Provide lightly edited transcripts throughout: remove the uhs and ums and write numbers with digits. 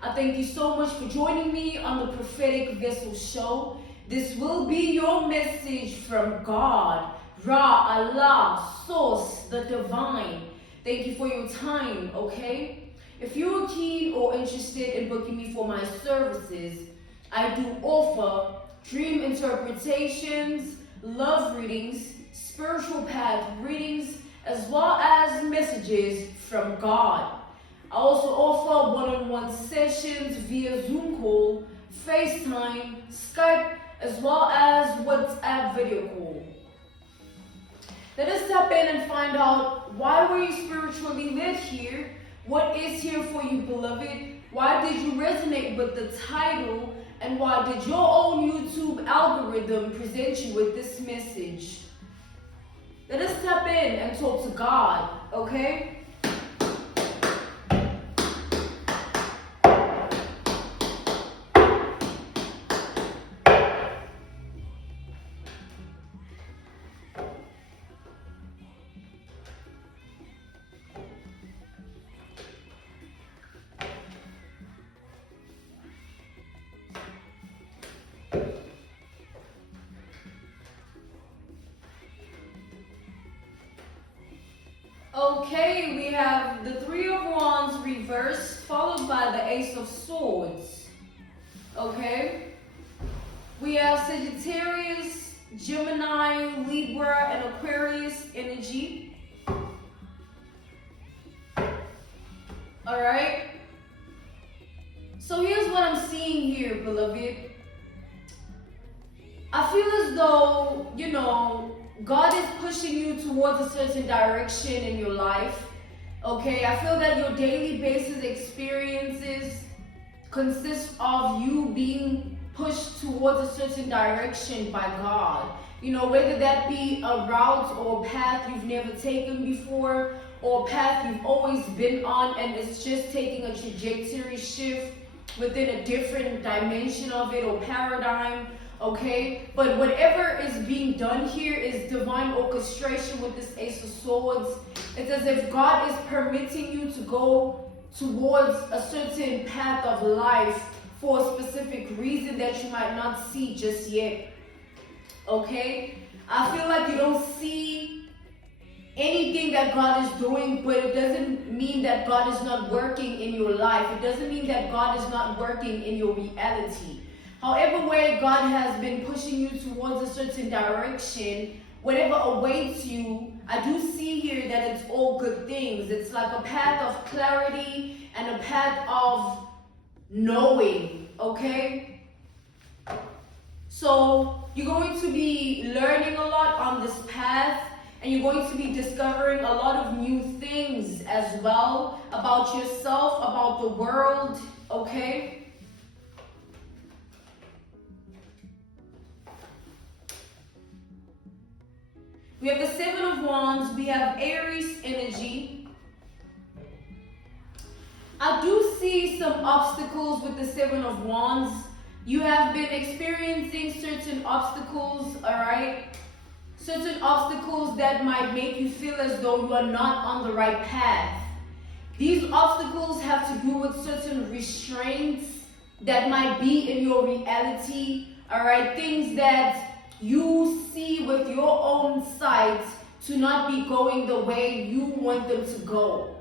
I thank you so much for joining me on the Prophetic Vessel Show. This will be your message from God, Ra, Allah, Source, the Divine. Thank you for your time, okay? If you're keen or interested in booking me for my services, I do offer dream interpretations, love readings, spiritual path readings, as well as messages from God. I also offer one-on-one sessions via Zoom call, FaceTime, Skype, as well as WhatsApp video call. Let us step in and find out, why were you spiritually led here? What is here for you, beloved? Why did you resonate with the title? And why did your own YouTube algorithm present you with this message? Let us step in and talk to God, okay? Okay, we have the Three of Wands reversed, followed by the Ace of Swords. Okay? We have Sagittarius, Gemini, Libra, and Aquarius energy. Alright? So here's what I'm seeing here, beloved. I feel as though, God is pushing you towards a certain direction in your life, okay? I feel that your daily basis experiences consist of you being pushed towards a certain direction by God. Whether that be a route or a path you've never taken before, or a path you've always been on and it's just taking a trajectory shift within a different dimension of it or paradigm. Okay, but whatever is being done here is divine orchestration with this Ace of Swords. It's as if God is permitting you to go towards a certain path of life for a specific reason that you might not see just yet. Okay, I feel like you don't see anything that God is doing, but it doesn't mean that God is not working in your life. It doesn't mean that God is not working in your reality. However way God has been pushing you towards a certain direction, whatever awaits you, I do see here that it's all good things. It's like a path of clarity and a path of knowing, okay? So you're going to be learning a lot on this path, and you're going to be discovering a lot of new things as well about yourself, about the world, okay? We have the Seven of Wands. We have Aries energy. I do see some obstacles with the Seven of Wands. You have been experiencing certain obstacles, all right? Certain obstacles that might make you feel as though you are not on the right path. These obstacles have to do with certain restraints that might be in your reality, all right? Things that you see with your own sight to not be going the way you want them to go.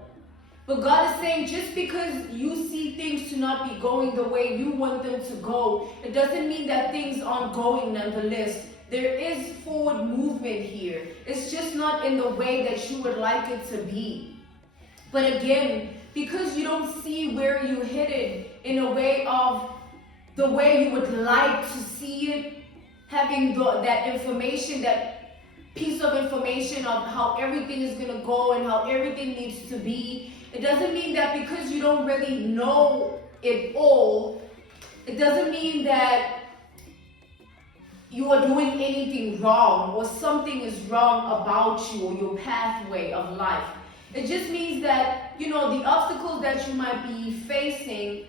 But God is saying, just because you see things to not be going the way you want them to go, it doesn't mean that things aren't going nonetheless. There is forward movement here. It's just not in the way that you would like it to be. But again, because you don't see where you're headed in a way of the way you would like to see it, having that information, that piece of information of how everything is going to go and how everything needs to be. It doesn't mean that because you don't really know it all, it doesn't mean that you are doing anything wrong or something is wrong about you or your pathway of life. It just means that, the obstacles that you might be facing,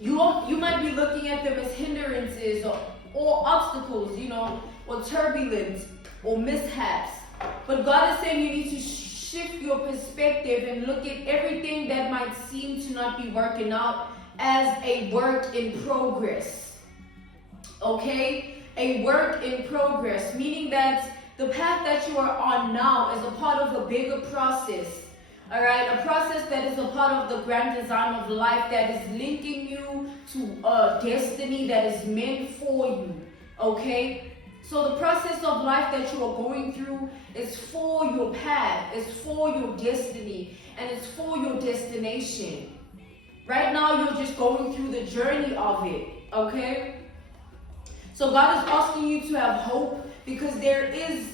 you might be looking at them as hindrances or obstacles, or turbulence or mishaps. But God is saying you need to shift your perspective and look at everything that might seem to not be working out as a work in progress. Okay? A work in progress, meaning that the path that you are on now is a part of a bigger process. All right, a process that is a part of the grand design of life that is linking you to a destiny that is meant for you. Okay? So the process of life that you are going through is for your path, it's for your destiny, and it's for your destination. Right now, you're just going through the journey of it. Okay? So God is asking you to have hope, because there is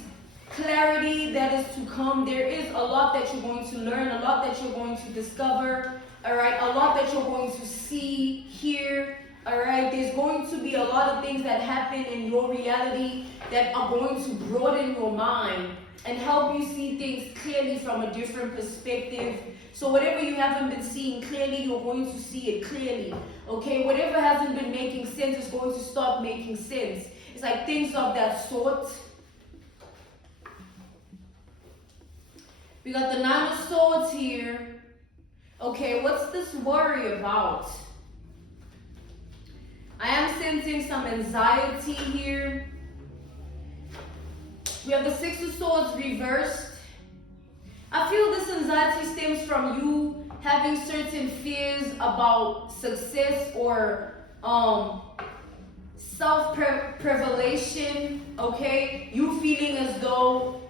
clarity that is to come. There is a lot that you're going to learn, a lot that you're going to discover, all right? A lot that you're going to see, hear, all right? There's going to be a lot of things that happen in your reality that are going to broaden your mind and help you see things clearly from a different perspective. So whatever you haven't been seeing clearly, you're going to see it clearly, okay? Whatever hasn't been making sense is going to start making sense. It's like things of that sort. We got the 9 of Swords here. Okay, what's this worry about? I am sensing some anxiety here. We have the 6 of Swords reversed. I feel this anxiety stems from you having certain fears about success or self-prevalation, okay? You feeling as though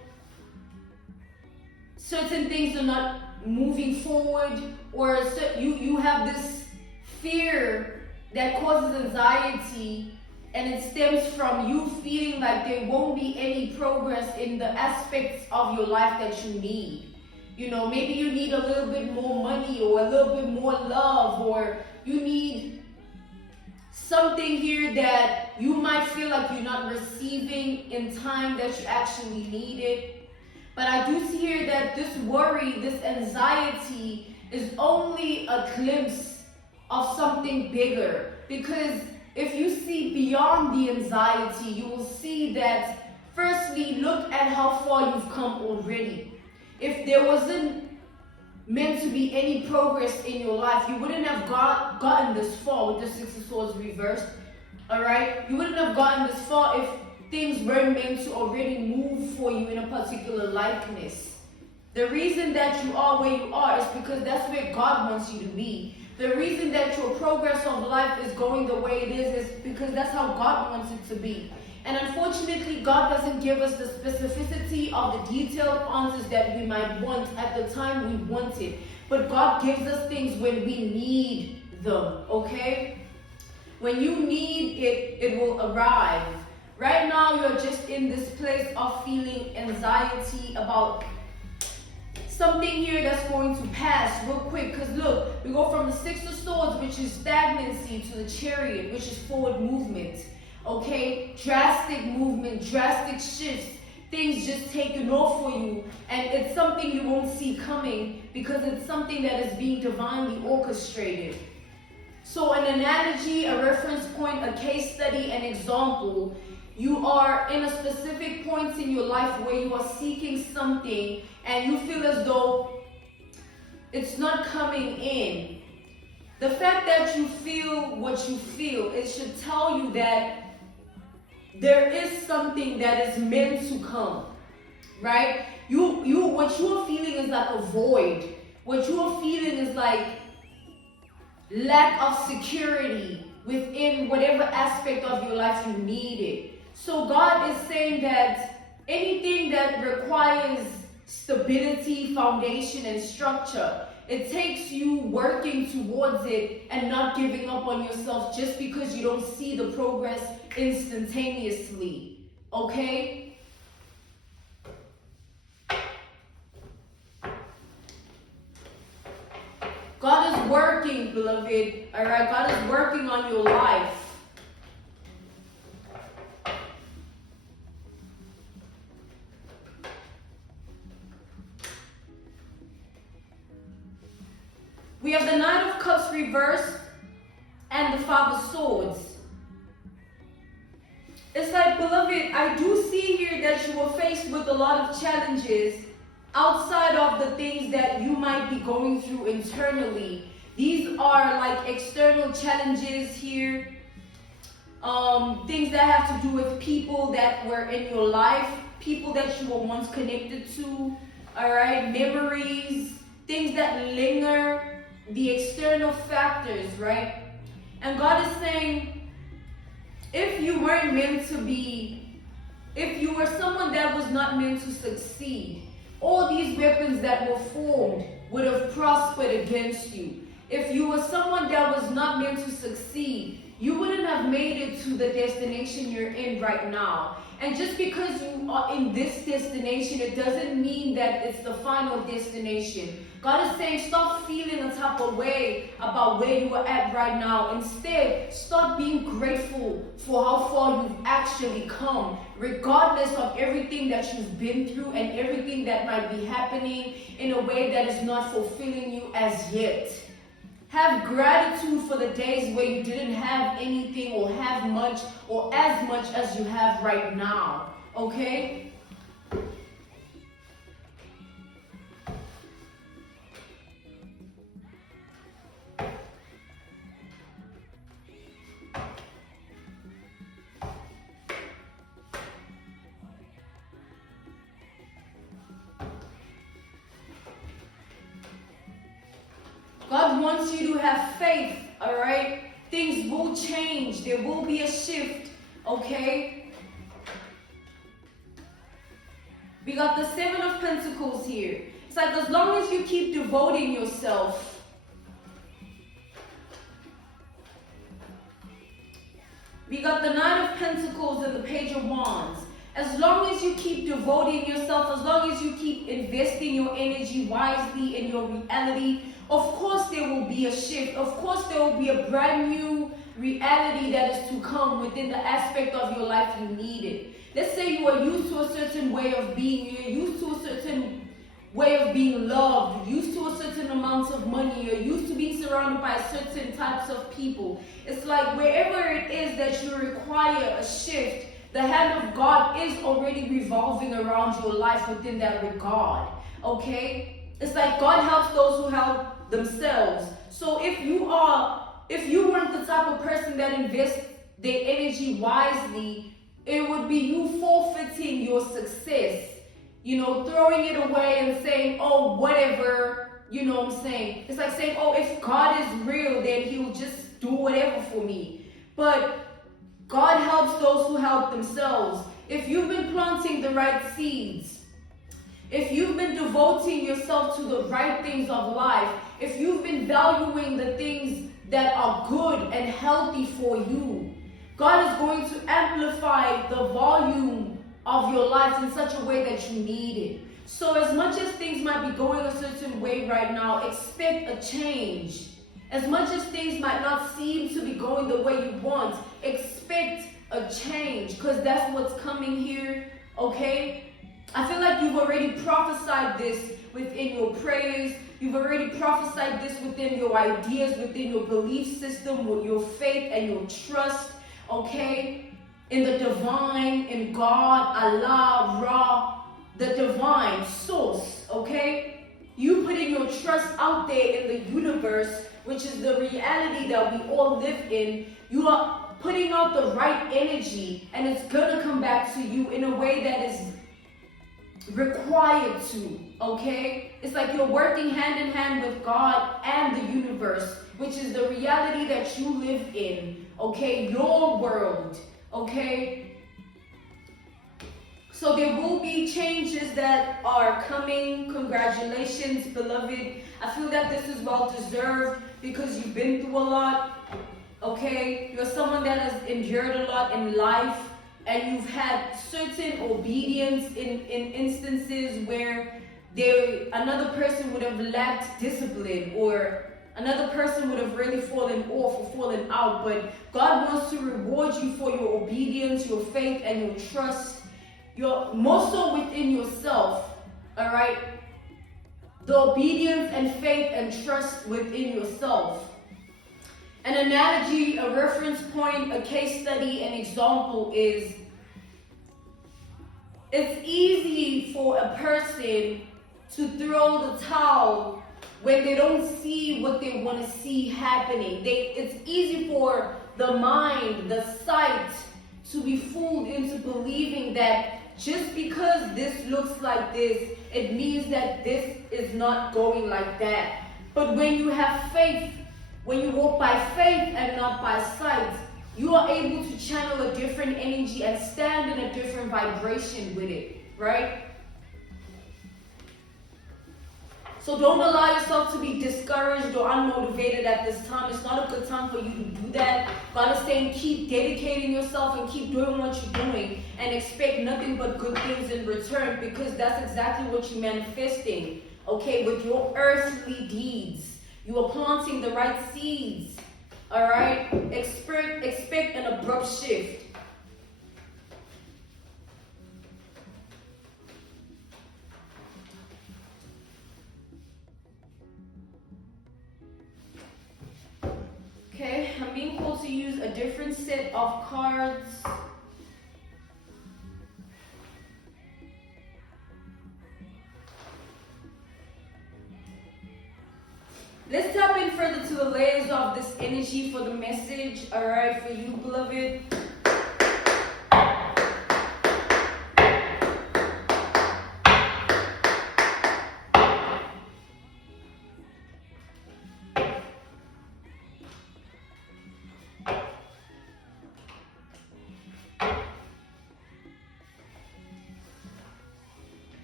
certain things are not moving forward, or you have this fear that causes anxiety, and it stems from you feeling like there won't be any progress in the aspects of your life that you need. You know, maybe you need a little bit more money, or a little bit more love, or you need something here that you might feel like you're not receiving in time that you actually need it. But I do see here that this worry, this anxiety is only a glimpse of something bigger. Because if you see beyond the anxiety, you will see that, firstly, look at how far you've come already. If there wasn't meant to be any progress in your life, you wouldn't have gotten this far with the 6 of Swords reversed. All right? You wouldn't have gotten this far if things weren't meant to already move for you in a particular likeness. The reason that you are where you are is because that's where God wants you to be. The reason that your progress of life is going the way it is because that's how God wants it to be. And unfortunately, God doesn't give us the specificity of the detailed answers that we might want at the time we want it. But God gives us things when we need them, okay? When you need it, it will arrive. Right now, you're just in this place of feeling anxiety about something here that's going to pass real quick. Because look, we go from the 6 of Swords, which is stagnancy, to the Chariot, which is forward movement. Okay? Drastic movement, drastic shifts. Things just taken off for you. And it's something you won't see coming because it's something that is being divinely orchestrated. So an analogy, a reference point, a case study, an example. You are in a specific point in your life where you are seeking something and you feel as though it's not coming in. The fact that you feel what you feel, it should tell you that there is something that is meant to come, right? What you are feeling is like a void. What you are feeling is like lack of security within whatever aspect of your life you need it. So God is saying that anything that requires stability, foundation, and structure, it takes you working towards it and not giving up on yourself just because you don't see the progress instantaneously. Okay? God is working, beloved. Alright? God is working on your life. We have the 9 of Cups reversed and the 5 of Swords. It's like, beloved, I do see here that you were faced with a lot of challenges outside of the things that you might be going through internally. These are like external challenges here. Things that have to do with people that were in your life, people that you were once connected to, all right, memories, things that linger, the external factors, right? And God is saying, if you weren't meant to be, if you were someone that was not meant to succeed, all these weapons that were formed would have prospered against you. If you were someone that was not meant to succeed, you wouldn't have made it to the destination you're in right now. And just because you are in this destination, it doesn't mean that it's the final destination. God is saying, stop feeling a type of way about where you are at right now. Instead, start being grateful for how far you've actually come, regardless of everything that you've been through and everything that might be happening in a way that is not fulfilling you as yet. Have gratitude for the days where you didn't have anything or have much or as much as you have right now, okay? God wants you to have faith, all right? Things will change. There will be a shift, okay? We got the Seven of Pentacles here. It's like as long as you keep devoting yourself, we got the Nine of Pentacles and the Page of Wands. As long as you keep devoting yourself, as long as you keep investing your energy wisely in your reality, of course there will be a shift. Of course there will be a brand new reality that is to come within the aspect of your life you need it. Let's say you are used to a certain way of being. You're used to a certain way of being loved. You're used to a certain amount of money. You're used to being surrounded by certain types of people. It's like wherever it is that you require a shift, the hand of God is already revolving around your life within that regard, okay? It's like God helps those who help themselves. So if you weren't the type of person that invests their energy wisely, it would be you forfeiting your success, you know, throwing it away and saying, oh, whatever, you know what I'm saying? It's like saying, oh, if God is real, then he'll just do whatever for me. But God helps those who help themselves. If you've been planting the right seeds, if you've been devoting yourself to the right things of life, if you've been valuing the things that are good and healthy for you, God is going to amplify the volume of your life in such a way that you need it. So as much as things might be going a certain way right now, expect a change. As much as things might not seem to be going the way you want, expect a change, because that's what's coming here, okay? I feel like you've already prophesied this within your prayers. You've already prophesied this within your ideas, within your belief system, with your faith and your trust, okay? In the divine, in God, Allah, Ra, the divine source, okay? You putting your trust out there in the universe, which is the reality that we all live in. You are putting out the right energy, and it's gonna come back to you in a way that is required to, okay? It's like you're working hand in hand with God and the universe, which is the reality that you live in, okay? Your world, okay? So there will be changes that are coming. Congratulations, beloved. I feel that this is well deserved because you've been through a lot, okay? You're someone that has endured a lot in life, and you've had certain obedience in instances where another person would have lacked discipline, or another person would have really fallen off or fallen out. But God wants to reward you for your obedience, your faith, and your trust. You're more so within yourself, all right? The obedience and faith and trust within yourself. An analogy, a reference point, a case study, an example is, it's easy for a person to throw the towel when they don't see what they want to see happening. It's easy for the mind, the sight, to be fooled into believing that just because this looks like this, it means that this is not going like that. But when you have faith, when you walk by faith and not by sight, you are able to channel a different energy and stand in a different vibration with it, right? So don't allow yourself to be discouraged or unmotivated at this time. It's not a good time for you to do that. God is saying keep dedicating yourself and keep doing what you're doing and expect nothing but good things in return, because that's exactly what you're manifesting, okay, with your earthly deeds. You are planting the right seeds, all right? Expect an abrupt shift. Okay, I'm being called to use a different set of cards. Let's tap in further to the layers of this energy for the message, all right, for you, beloved.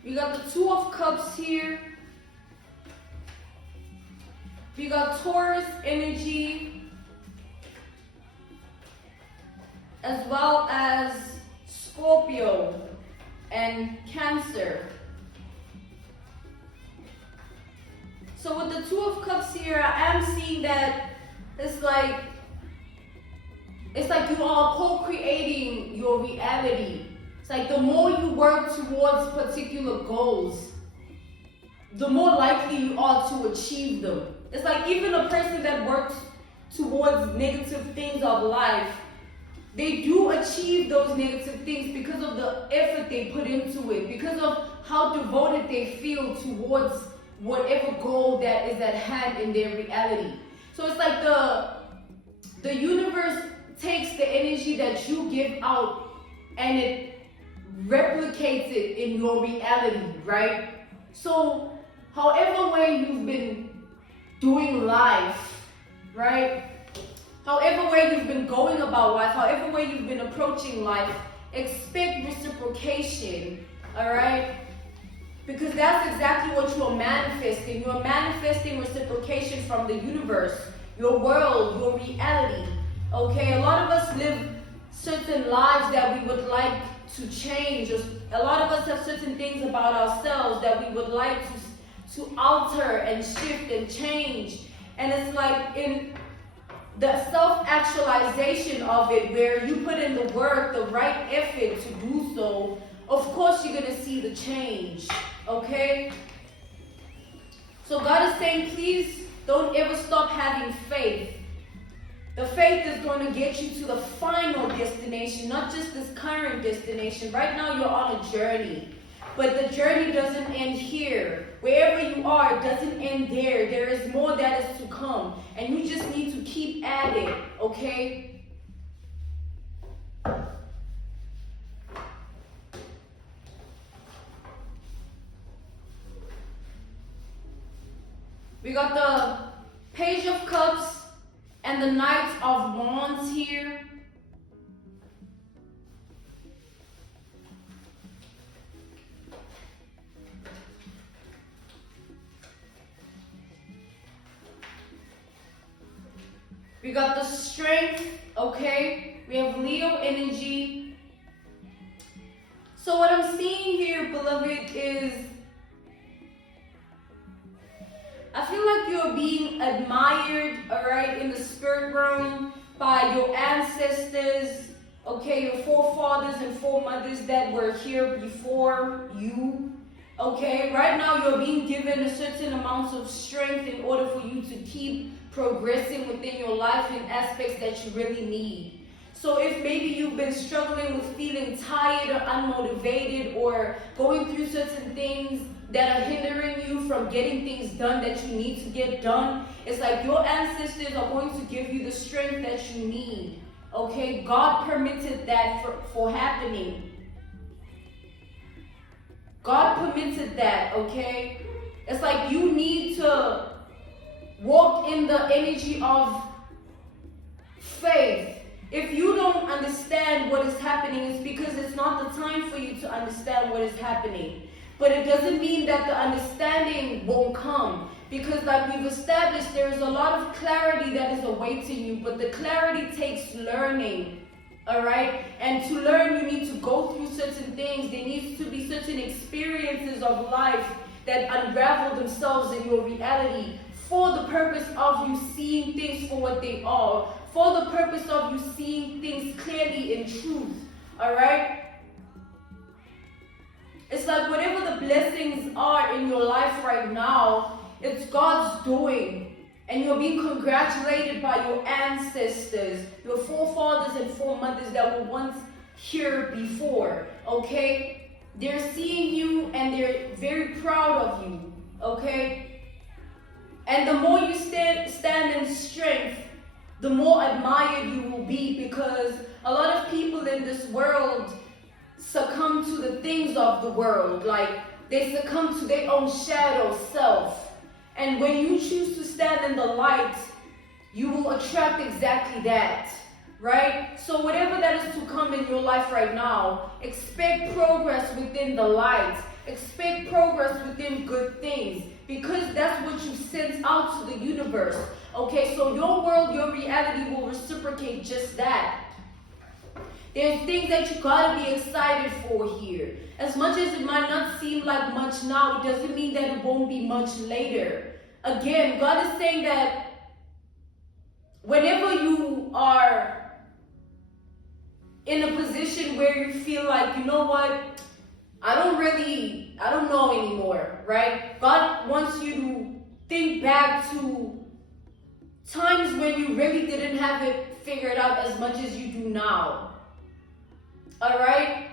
We got the Two of Cups here. We got Taurus energy, as well as Scorpio and Cancer. So with the Two of Cups here, I am seeing that it's like you are co-creating your reality. It's like the more you work towards particular goals, the more likely you are to achieve them. It's like even a person that works towards negative things of life, they do achieve those negative things because of the effort they put into it, because of how devoted they feel towards whatever goal that is at hand in their reality. So it's like the universe takes the energy that you give out and it replicates it in your reality, right? So however way you've been doing life, right? However way you've been going about life, however way you've been approaching life, expect reciprocation, all right? Because that's exactly what you are manifesting. You are manifesting reciprocation from the universe, your world, your reality, okay? A lot of us live certain lives that we would like to change. A lot of us have certain things about ourselves that we would like to alter and shift and change. And it's like in the self-actualization of it, where you put in the work, the right effort to do so, of course you're going to see the change, okay? So God is saying, please don't ever stop having faith. The faith is going to get you to the final destination, not just this current destination. Right now you're on a journey, but the journey doesn't end here. Wherever you are, it doesn't end there. There is more that is to come, and you just need to keep at it, okay? We got the Page of Cups and the Knight of Wands here. We got the Strength, okay? We have Leo energy. So what I'm seeing here, beloved, is I feel like you're being admired, all right, in the spirit realm by your ancestors, okay, your forefathers and foremothers that were here before you, okay? Right now you're being given a certain amount of strength in order for you to keep progressing within your life in aspects that you really need. So if maybe you've been struggling with feeling tired or unmotivated or going through certain things that are hindering you from getting things done that you need to get done, it's like your ancestors are going to give you the strength that you need. Okay, God permitted that for happening. God permitted that, okay? It's like you need to walk in the energy of faith. If you don't understand what is happening, it's because it's not the time for you to understand what is happening. But it doesn't mean that the understanding won't come. Because like we've established, there is a lot of clarity that is awaiting you, but the clarity takes learning. Alright? And to learn, you need to go through certain things. There needs to be certain experiences of life that unravel themselves in your reality for the purpose of you seeing things for what they are, for the purpose of you seeing things clearly in truth. Alright? It's like whatever the blessings are in your life right now, it's God's doing. And you're being congratulated by your ancestors, your forefathers and foremothers that were once here before, okay? They're seeing you and they're very proud of you, okay? And the more you stand in strength, the more admired you will be, because a lot of people in this world succumb to the things of the world. Like, they succumb to their own shadow self. And when you choose to stand in the light, you will attract exactly that, right? So whatever that is to come in your life right now, expect progress within the light. Expect progress within good things, because that's what you sent out to the universe. Okay, so your world, your reality will reciprocate just that. There's things that you gotta be excited for here. As much as it might not seem like much now, it doesn't mean that it won't be much later. Again, God is saying that whenever you are in a position where you feel like, you know what, I don't know anymore, right? God wants you to think back to times when you really didn't have it figured out as much as you do now. Alright?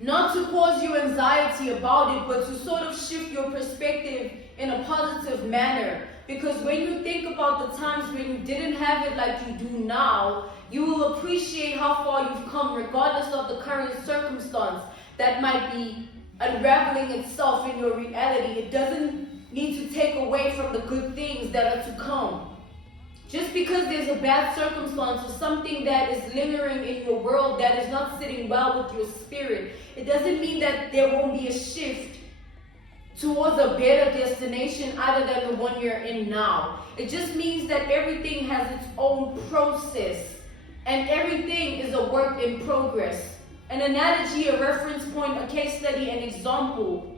Not to cause you anxiety about it, but to sort of shift your perspective in a positive manner. Because when you think about the times when you didn't have it like you do now, you will appreciate how far you've come regardless of the current circumstance that might be unraveling itself in your reality. It doesn't need to take away from the good things that are to come. Just because there's a bad circumstance or something that is lingering in your world that is not sitting well with your spirit, it doesn't mean that there won't be a shift towards a better destination other than the one you're in now. It just means that everything has its own process and everything is a work in progress. An analogy, a reference point, a case study, an example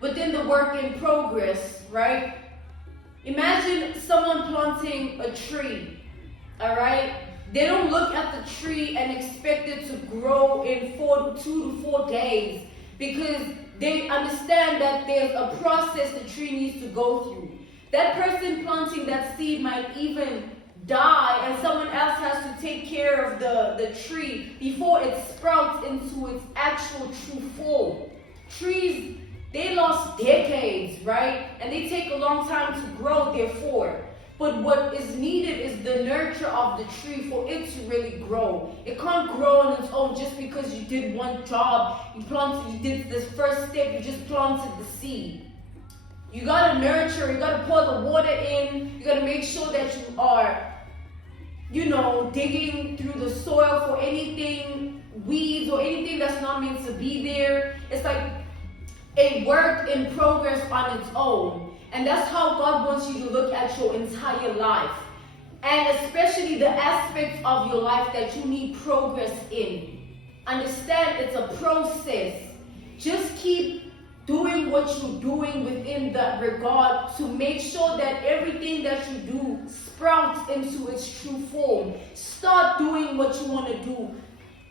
within the work in progress, right? Imagine someone planting a tree, all right? They don't look at the tree and expect it to grow in 2 to 4 days, because they understand that there's a process the tree needs to go through. That person planting that seed might even die, and someone else has to take care of the tree before it sprouts into its actual true form. Trees, they last decades, right? And they take a long time to grow, therefore. But what is needed is the nurture of the tree for it to really grow. It can't grow on its own just because you did one job. You did this first step, you just planted the seed. You gotta nurture, you gotta pour the water in, you gotta make sure that you are, digging through the soil for anything, weeds or anything that's not meant to be there. It's like a work in progress on its own. And that's how God wants you to look at your entire life. And especially the aspects of your life that you need progress in. Understand it's a process. Just keep doing what you're doing within that regard to make sure that everything that you do sprouts into its true form. Start doing what you want to do.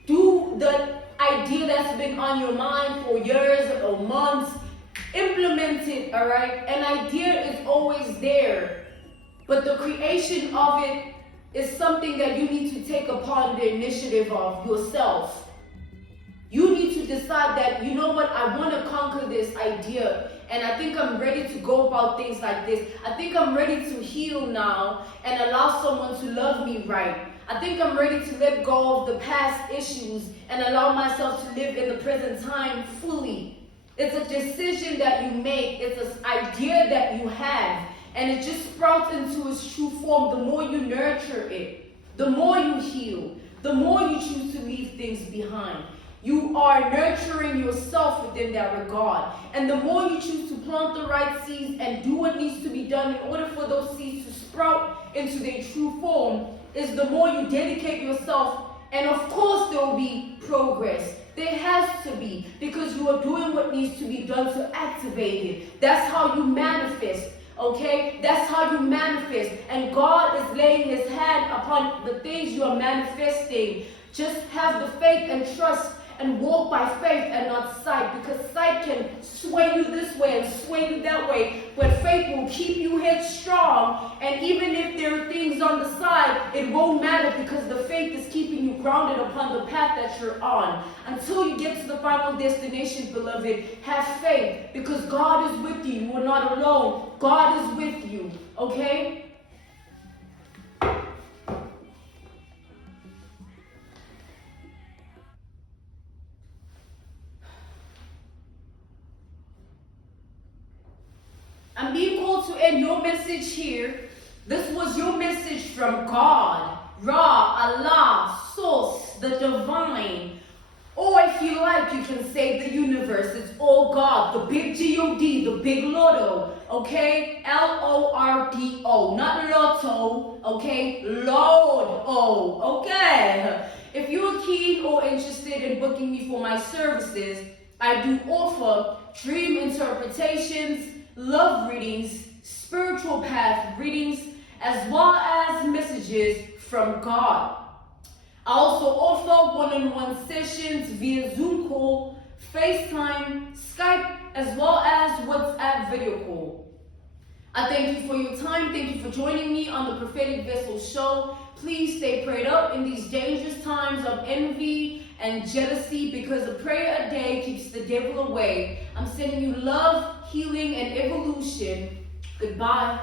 Do the idea that's been on your mind for years or months. Implement it, all right? An idea is always there, but the creation of it is something that you need to take upon the initiative of yourself. You need to decide that, you know what, I want to conquer this idea. And I think I'm ready to go about things like this. I think I'm ready to heal now and allow someone to love me right. I think I'm ready to let go of the past issues and allow myself to live in the present time fully. It's a decision that you make. It's an idea that you have. And it just sprouts into its true form the more you nurture it, the more you heal, the more you choose to leave things behind. You are nurturing yourself within that regard. And the more you choose to plant the right seeds and do what needs to be done in order for those seeds to sprout into their true form, is the more you dedicate yourself. And of course there will be progress. There has to be, because you are doing what needs to be done to activate it. That's how you manifest. Okay, that's how you manifest, and God is laying his hand upon the things you are manifesting. Just have the faith and trust and walk by faith and not sight, because sight can sway you this way and sway you that way, but faith will keep you headstrong. And even if there are things on the side, it won't matter, because the faith is keeping you grounded upon the path that you're on. Until you get to the final destination, beloved, have faith, because God is with you. You are not alone. God is with you, okay? I'm being called to end your message here. This was your message from God, Ra, Allah, Source, the Divine. Or if you like, you can say the universe. It's all God, the big G-O-D, the big Lotto, okay? L-O-R-D-O, not Lotto, okay? Lord-O, okay? If you're keen or interested in booking me for my services, I do offer dream interpretations, love readings, spiritual path readings, as well as messages from God. I also offer one-on-one sessions via Zoom call, FaceTime, Skype, as well as WhatsApp video call. I thank you for your time. Thank you for joining me on the Prophetic Vessel Show. Please stay prayed up in these dangerous times of envy and jealousy, because a prayer a day keeps the devil away. I'm sending you love, healing, and evolution. Goodbye.